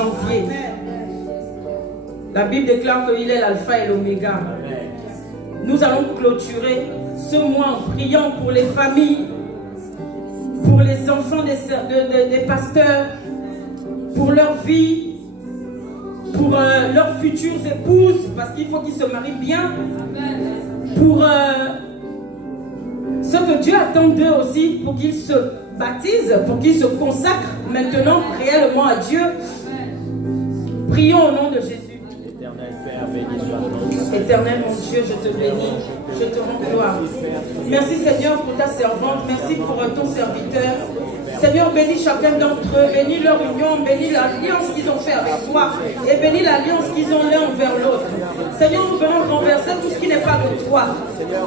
janvier. La Bible déclare qu'il est l'alpha et l'oméga. Nous allons clôturer ce mois en priant pour les familles, pour les enfants des pasteurs, pour leur vie, pour leurs futures épouses, parce qu'il faut qu'ils se marient bien, pour ce que Dieu attend d'eux aussi, pour qu'ils se baptisent, pour qu'ils se consacrent maintenant réellement à Dieu. Prions au nom de Jésus. Éternel Père, béni soit ton nom. Éternel mon Dieu, je te bénis, je te rends gloire. Merci Seigneur pour ta servante, merci pour ton serviteur. Seigneur, bénis chacun d'entre eux, bénis leur union, bénis l'alliance qu'ils ont fait avec toi et bénis l'alliance qu'ils ont l'un envers l'autre. Seigneur, nous venons renverser tout ce qui n'est pas de toi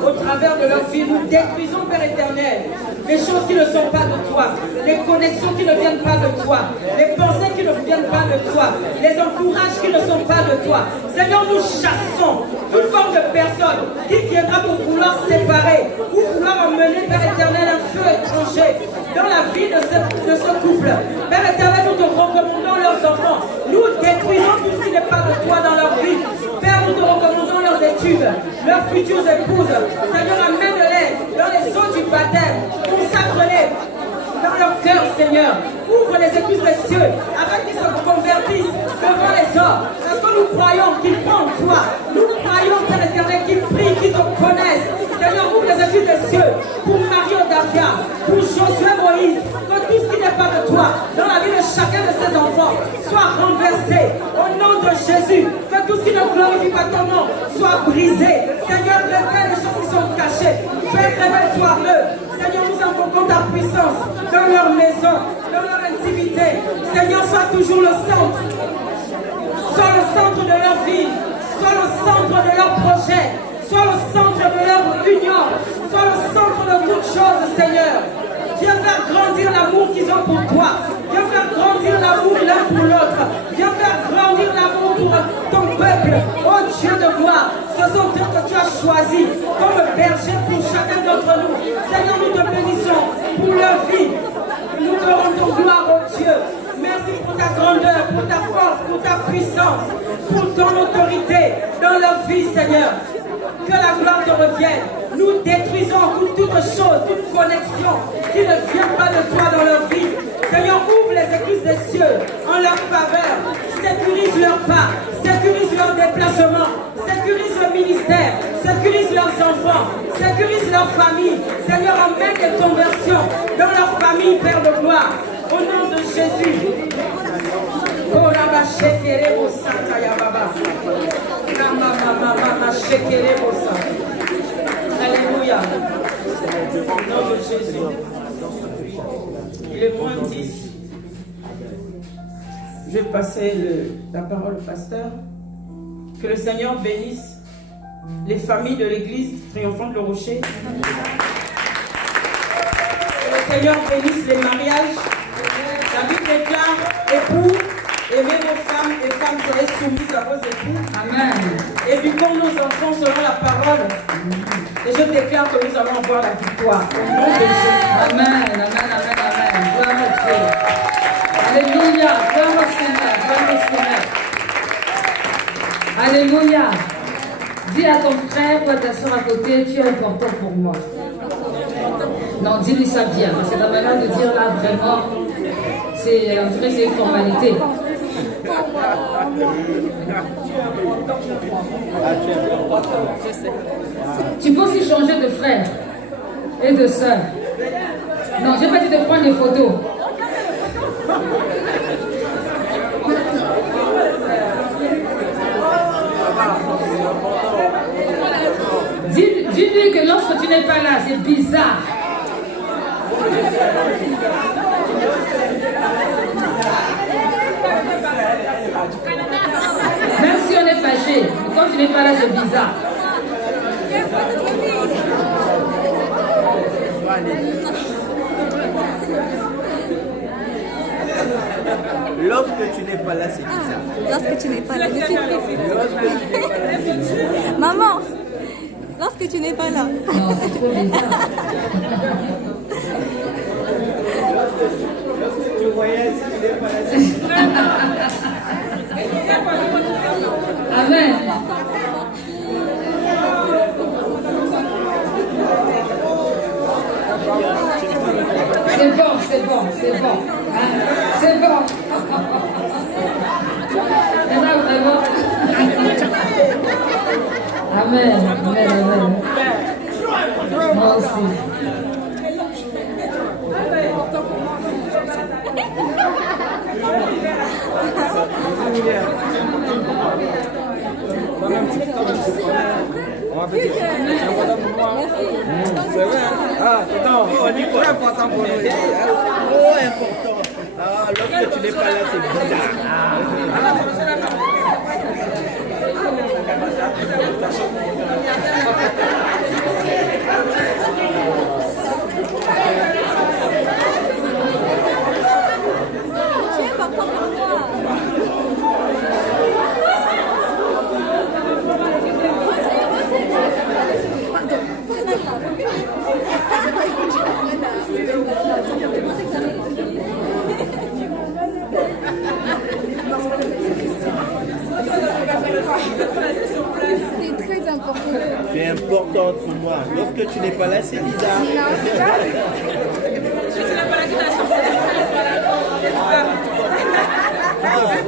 au travers de leur vie. Nous détruisons, Père éternel, les choses qui ne sont pas de toi, les connexions qui ne viennent pas de toi, les pensées qui ne viennent pas de toi, les encourages qui ne sont pas de toi. Seigneur, nous chassons toute forme de personne qui viendra pour vouloir séparer, pour vouloir emmener, Père éternel, un feu étranger dans la vie de ce couple. Père éternel, nous te recommandons leurs enfants. Nous détruisons tout ce qui n'est pas de toi dans leur vie. Père, nous te recommandons leurs études, leurs futures épouses. Seigneur, amène-les dans les eaux du baptême. Consacre-les dans leur cœur, Seigneur. Ouvre les écluses des cieux afin qu'ils se convertissent devant les hommes. Parce que nous croyons qu'ils croient en toi. Nous croyons, Père éternel, qu'ils prient, qu'ils te connaissent. Seigneur, ouvre les écluses des cieux pour Mario Davia, pour Josué Moïse, que tout ce qui n'est pas de toi dans la vie de chacun de ses enfants soit renversé au nom de Jésus. Que tout ce qui ne glorifie pas ton nom soit brisé. Seigneur, révèle les choses qui sont cachées. Père, révèle-toi eux. Seigneur, nous invoquons ta puissance dans leur maison, dans leur intimité. Seigneur, sois toujours le centre. Sois le centre de leur vie. Sois le centre de leur projet. Sois le centre de leur union. Sois le centre de toutes choses, Seigneur. Viens faire grandir l'amour qu'ils ont pour toi. Viens faire grandir l'amour l'un pour l'autre. Viens faire grandir l'amour pour ton peuple. Oh Dieu de gloire, ce sont eux que tu as choisis comme berger pour chacun d'entre nous. Seigneur, nous te bénissons pour leur vie. Nous te rendons gloire, oh Dieu. Merci pour ta grandeur, pour ta force, pour ta puissance, pour ton autorité dans leur vie, Seigneur. Que la gloire te revienne. Nous détruisons toute chose, toute connexion qui ne vient pas de toi dans leur vie. Seigneur, ouvre les écluses des cieux en leur faveur. Sécurise leurs pas, sécurise leur déplacement, sécurise le ministère, sécurise leurs enfants, sécurise leur famille. Seigneur, emmène des conversions dans leur famille, Père de gloire. Au nom de Jésus. Oh la vache au Santa Yababa. Alléluia. Au nom de Jésus. Il est moins 10. Je vais passer la parole au pasteur. Que le Seigneur bénisse les familles de l'église triomphante Le Rocher. Que le Seigneur bénisse les mariages. La Bible déclare époux. Aimez vos femmes et femmes soyez soumises à vos époux. Amen. Éduquons nos enfants selon la parole. Et je déclare que nous allons avoir la victoire. Au nom de Jésus. Amen, amen, amen, amen. Gloire à Dieu. Alléluia. Gloire au Seigneur. Gloire au Seigneur. Alléluia. Dis à ton frère ou à ta soeur à côté, tu es important pour moi. Non, dis-lui ça bien. Parce que la manière de dire là, vraiment, c'est une formalité. Tu peux aussi changer de frère et de soeur. Non, je vais pas dit de prendre des photos. Dis-lui que lorsque tu n'es pas là, c'est bizarre. Même si on est fâché, quand tu n'es pas là, c'est bizarre. Lorsque tu n'es pas là, c'est bizarre. Lorsque tu n'es pas là, maman, lorsque tu n'es pas là. Non, c'est trop bizarre. Lorsque tu voyages, tu n'es pas là, c'est bizarre. Amen. Amen. Amen. Moi aussi. C'est vrai, hein? Ah, attends, on dit quoi? Important pour nous. Oh, important. Ah, lorsque tu n'es pas là, c'est bizarre. C'est important pour moi. C'est très important. C'est important pour moi. Lorsque tu n'es pas là, c'est bizarre. Ah,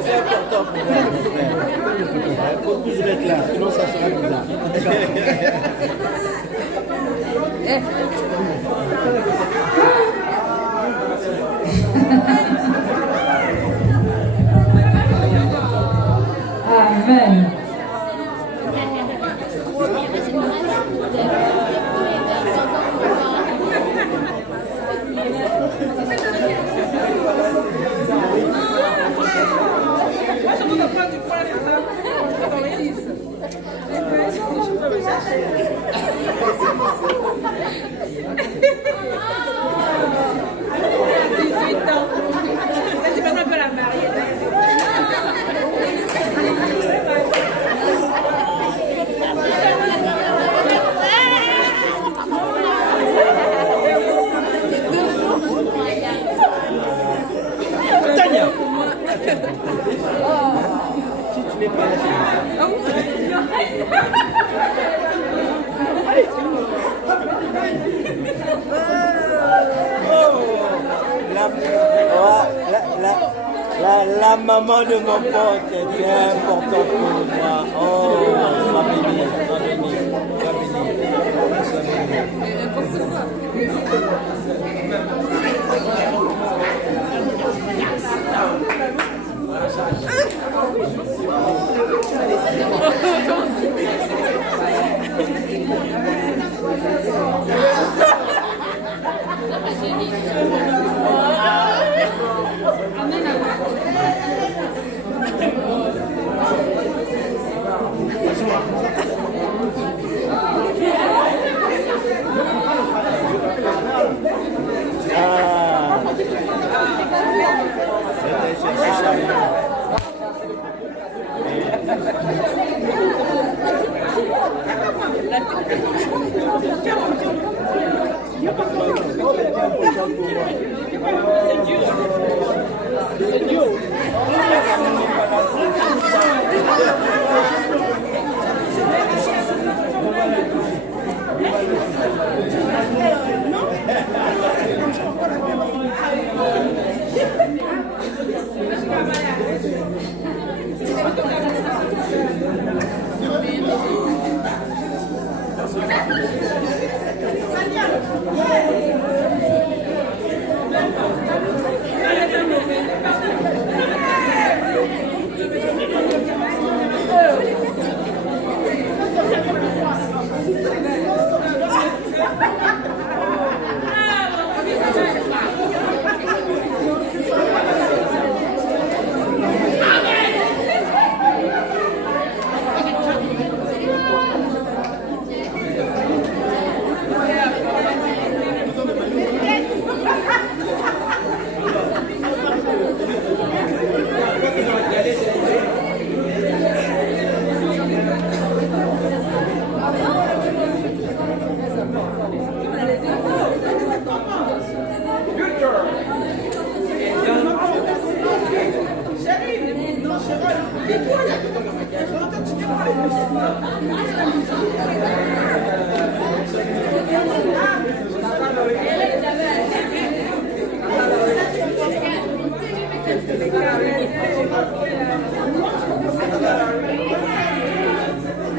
c'est important pour moi. Il faut toujours être là, sinon ça sera bizarre. Amen. Tania. Si tu n'es pas là, c'est bizarre. La maman de mon pote était importante pour moi. Oh, sois béni, sois béni, sois béni, sois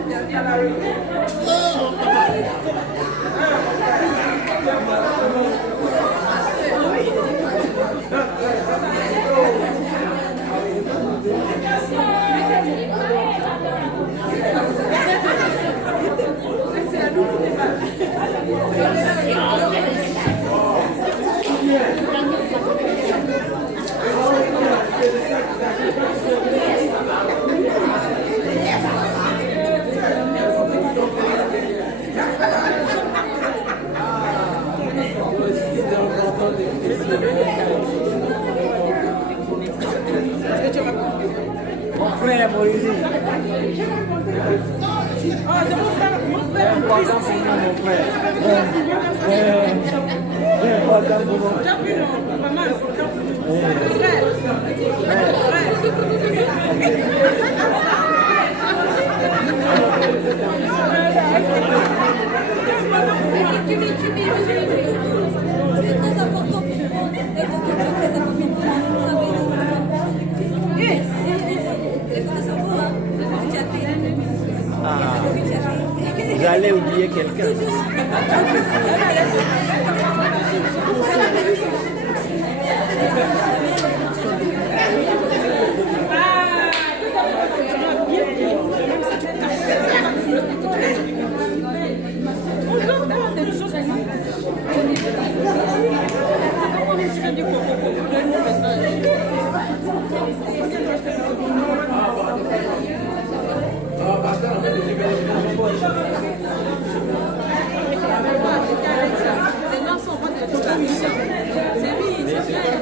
Dernière Mon frère Moïse. Ah, c'est mon frère Important pour nous, mon frère. Important pour nous. Maman, frère. C'est très important pour moi. Et pour que tu es très important pour moi. Vous allez oublier quelqu'un.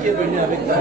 Qui est venu avec ta...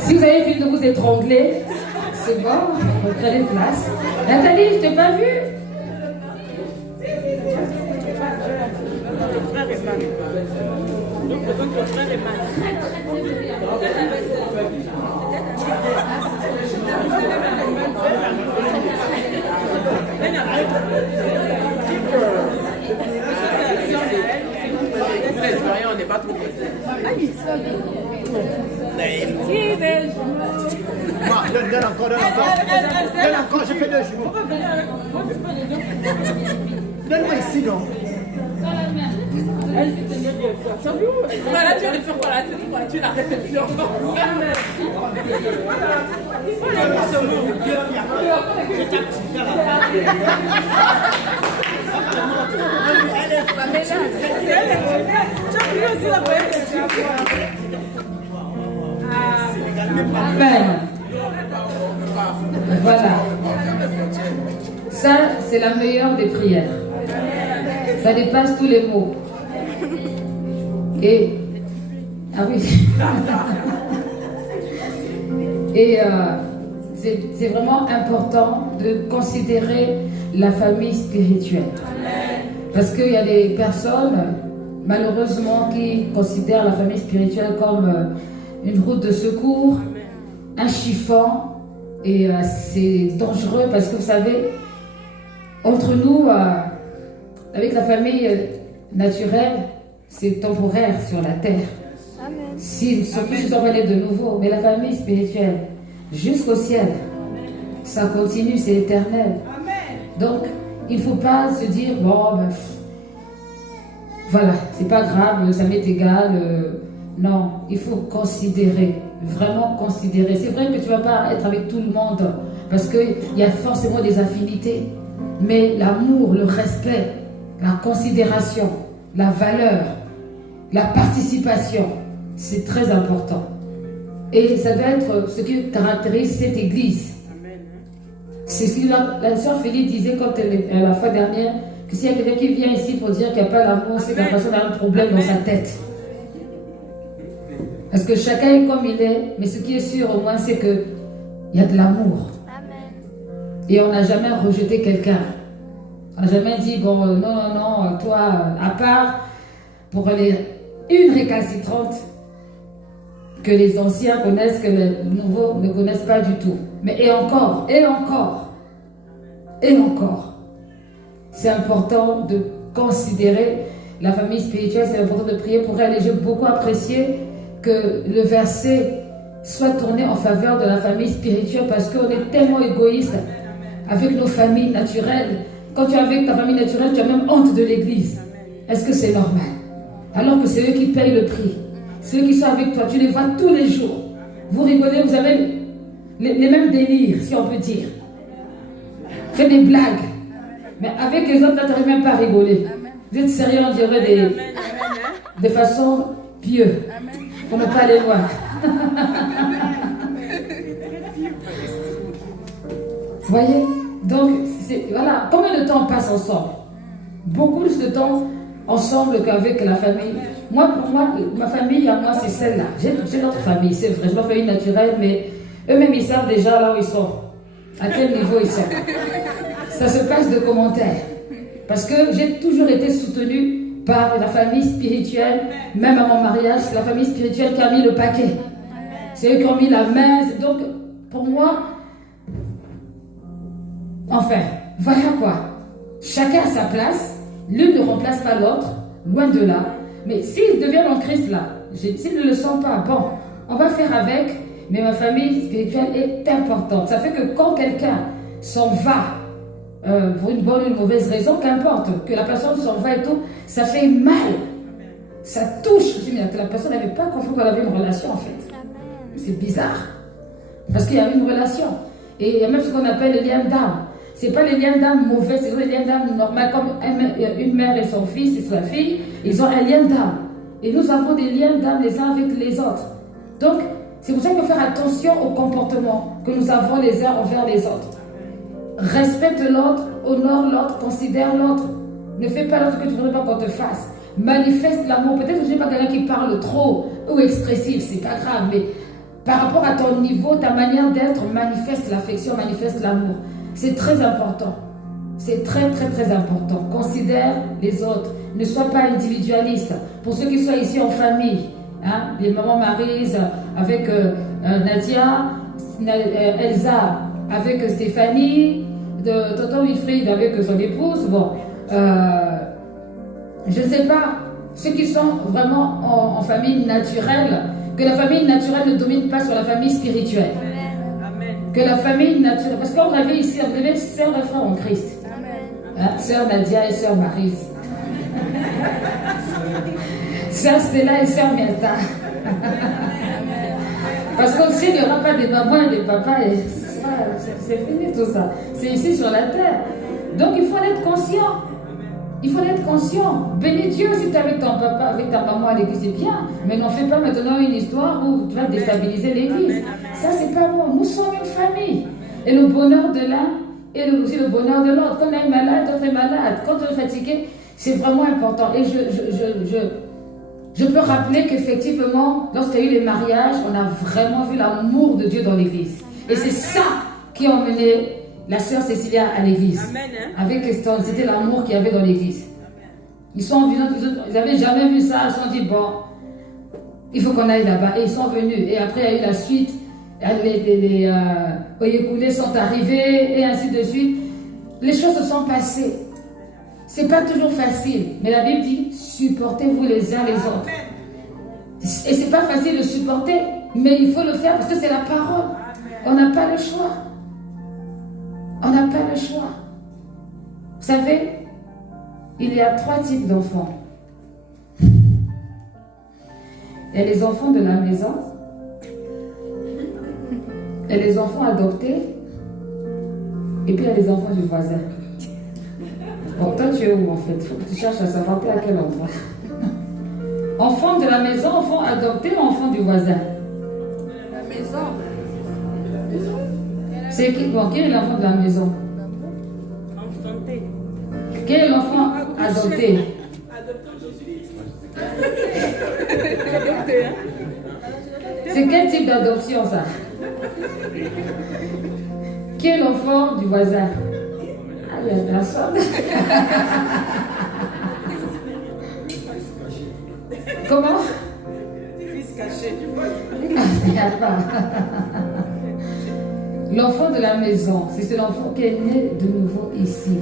Si vous avez fini de vous étrangler, c'est bon, prenez place. Nathalie, je t'ai pas vue. On n'est pas trop pressé. Donne encore. Donne encore, j'ai fait 2 jours. Donne-moi ici, non. Voilà, tu vas le faire par la tête, tu la réflexion. Amen. Voilà. Ça, c'est la meilleure des prières. Ça dépasse tous les mots. Et... Ah oui. Et c'est vraiment important de considérer la famille spirituelle. Parce qu'il y a des personnes, malheureusement, qui considèrent la famille spirituelle comme une route de secours, un chiffon. Et c'est dangereux parce que vous savez, entre nous, avec la famille naturelle, c'est temporaire sur la terre. Surtout si on va aller de nouveau. Mais la famille spirituelle, jusqu'au ciel, ça continue, c'est éternel. Donc, il ne faut pas se dire, bon, ben, voilà, c'est pas grave, ça m'est égal. Non, il faut considérer, vraiment considérer. C'est vrai que tu ne vas pas être avec tout le monde, parce qu'il y a forcément des affinités. Mais l'amour, le respect, la considération, la valeur, la participation, c'est très important. Et ça doit être ce qui caractérise cette église. C'est ce que la sœur Félix disait quand la fois dernière, que s'il y a quelqu'un qui vient ici pour dire qu'il n'y a pas d'amour, c'est que la personne a un problème dans sa tête. Parce que chacun est comme il est, mais ce qui est sûr au moins, c'est qu'il y a de l'amour. Et on n'a jamais rejeté quelqu'un. On n'a jamais dit, bon, non, toi, à part pour une récalcitrante que les anciens connaissent, que les nouveaux ne connaissent pas du tout. Mais et encore. C'est important de considérer la famille spirituelle, c'est important de prier pour elle. Et j'ai beaucoup apprécié que le verset soit tourné en faveur de la famille spirituelle parce qu'on est tellement égoïste avec nos familles naturelles Quand tu es avec ta famille naturelle, tu as même honte de l'église. Est-ce que c'est normal? Alors que c'est eux qui payent le prix. C'est eux qui sont avec toi. Tu les vois tous les jours. Vous rigolez, vous avez les mêmes délires, si on peut dire. Faites des blagues. Mais avec les autres, là, tu n'arrives même pas à rigoler. Vous êtes sérieux, on dirait de façon pieuse. Pour ne pas aller loin. Vous voyez? Donc, voilà. Combien de temps on passe ensemble? Beaucoup plus de temps ensemble qu'avec la famille. Moi, pour moi, ma famille, à moi, c'est celle-là. J'ai notre famille, c'est vrai. J'ai ma famille naturelle, mais eux-mêmes, ils savent déjà là où ils sont. À quel niveau ils sont. Ça se passe de commentaires. Parce que j'ai toujours été soutenue par la famille spirituelle. Même à mon mariage, c'est la famille spirituelle qui a mis le paquet. C'est eux qui ont mis la main. Donc, pour moi, enfin, voilà quoi. Chacun a sa place. L'une ne remplace pas l'autre. Loin de là. Mais s'ils deviennent en Christ là, s'ils ne le sont pas, bon, on va faire avec. Mais ma famille spirituelle est importante. Ça fait que quand quelqu'un s'en va, pour une bonne ou une mauvaise raison, qu'importe, que la personne s'en va et tout, ça fait mal. Ça touche. Je me dis que la personne n'avait pas compris qu'on avait une relation en fait. C'est bizarre. Parce qu'il y a une relation. Et il y a même ce qu'on appelle les liens d'âme. Ce n'est pas les liens d'âme mauvais, c'est les liens d'âme normaux, comme une mère et son fils et sa fille, ils ont un lien d'âme. Et nous avons des liens d'âme les uns avec les autres. Donc, c'est pour ça qu'il faut faire attention au comportement que nous avons les uns envers les autres. Respecte l'autre, honore l'autre, considère l'autre. Ne fais pas l'autre que tu ne voudrais pas qu'on te fasse. Manifeste l'amour. Peut-être que je n'ai pas quelqu'un qui parle trop ou expressif, c'est pas grave, mais par rapport à ton niveau, ta manière d'être, manifeste l'affection, manifeste l'amour. C'est très important. C'est très, très, très important. Considère les autres. Ne sois pas individualiste. Pour ceux qui sont ici en famille, hein, les mamans Maryse avec Nadia, Elsa avec Stéphanie, de tonton Wilfried avec son épouse. Bon, je ne sais pas, ceux qui sont vraiment en famille naturelle, que la famille naturelle ne domine pas sur la famille spirituelle. Amen. Que la famille naturelle, parce qu'on avait ici, on avait sœurs et frères en Christ. Hein, sœur Nadia et sœur Maryse. Sœur Stella et sœur Mieta. Parce qu'aussi, il n'y aura pas des mamans et des papas. Et c'est fini tout ça. C'est ici sur la terre. Donc il faut en être conscient. Il faut en être conscient. Bénis Dieu si tu es avec ton papa, avec ta maman à l'église, c'est bien. Mais n'en fais pas maintenant une histoire où tu vas déstabiliser l'église. Ça, c'est pas bon. Nous sommes une famille. Et le bonheur de l'un et aussi le bonheur de l'autre. Quand on est malade, l'autre est malade. Quand on est fatigué, c'est vraiment important. Et je peux rappeler qu'effectivement, lorsqu'il y a eu les mariages, on a vraiment vu l'amour de Dieu dans l'église. Et c'est ça qui a emmené la sœur Cécilia à l'église. Avec Eston, c'était l'amour qu'il y avait dans l'église. Ils sont venus, ils n'avaient jamais vu ça. Ils se sont dit, bon, il faut qu'on aille là-bas. Et ils sont venus. Et après, il y a eu la suite. Les Oyekoulés sont arrivés et ainsi de suite. Les choses se sont passées. C'est pas toujours facile. Mais la Bible dit, supportez-vous les uns les autres. Et c'est pas facile de supporter, mais il faut le faire parce que c'est la parole. On n'a pas le choix. On n'a pas le choix. Vous savez, il y a 3 types d'enfants. Il y a les enfants de la maison, il y a les enfants adoptés, et puis il y a les enfants du voisin. Bon, toi tu es où en fait? Il faut que tu cherches à savoir à quel endroit. Enfant de la maison, enfant adopté ou enfant du voisin? La maison. C'est qui? Bon, qui est l'enfant de la maison? Enfanté. Qui est l'enfant adopté? C'est quel type d'adoption ça? Qui est l'enfant du voisin? Ah, il y a personne. Comment? Fils caché du voisin. Il n'y a pas. L'enfant de la maison, c'est l'enfant qui est né de nouveau ici.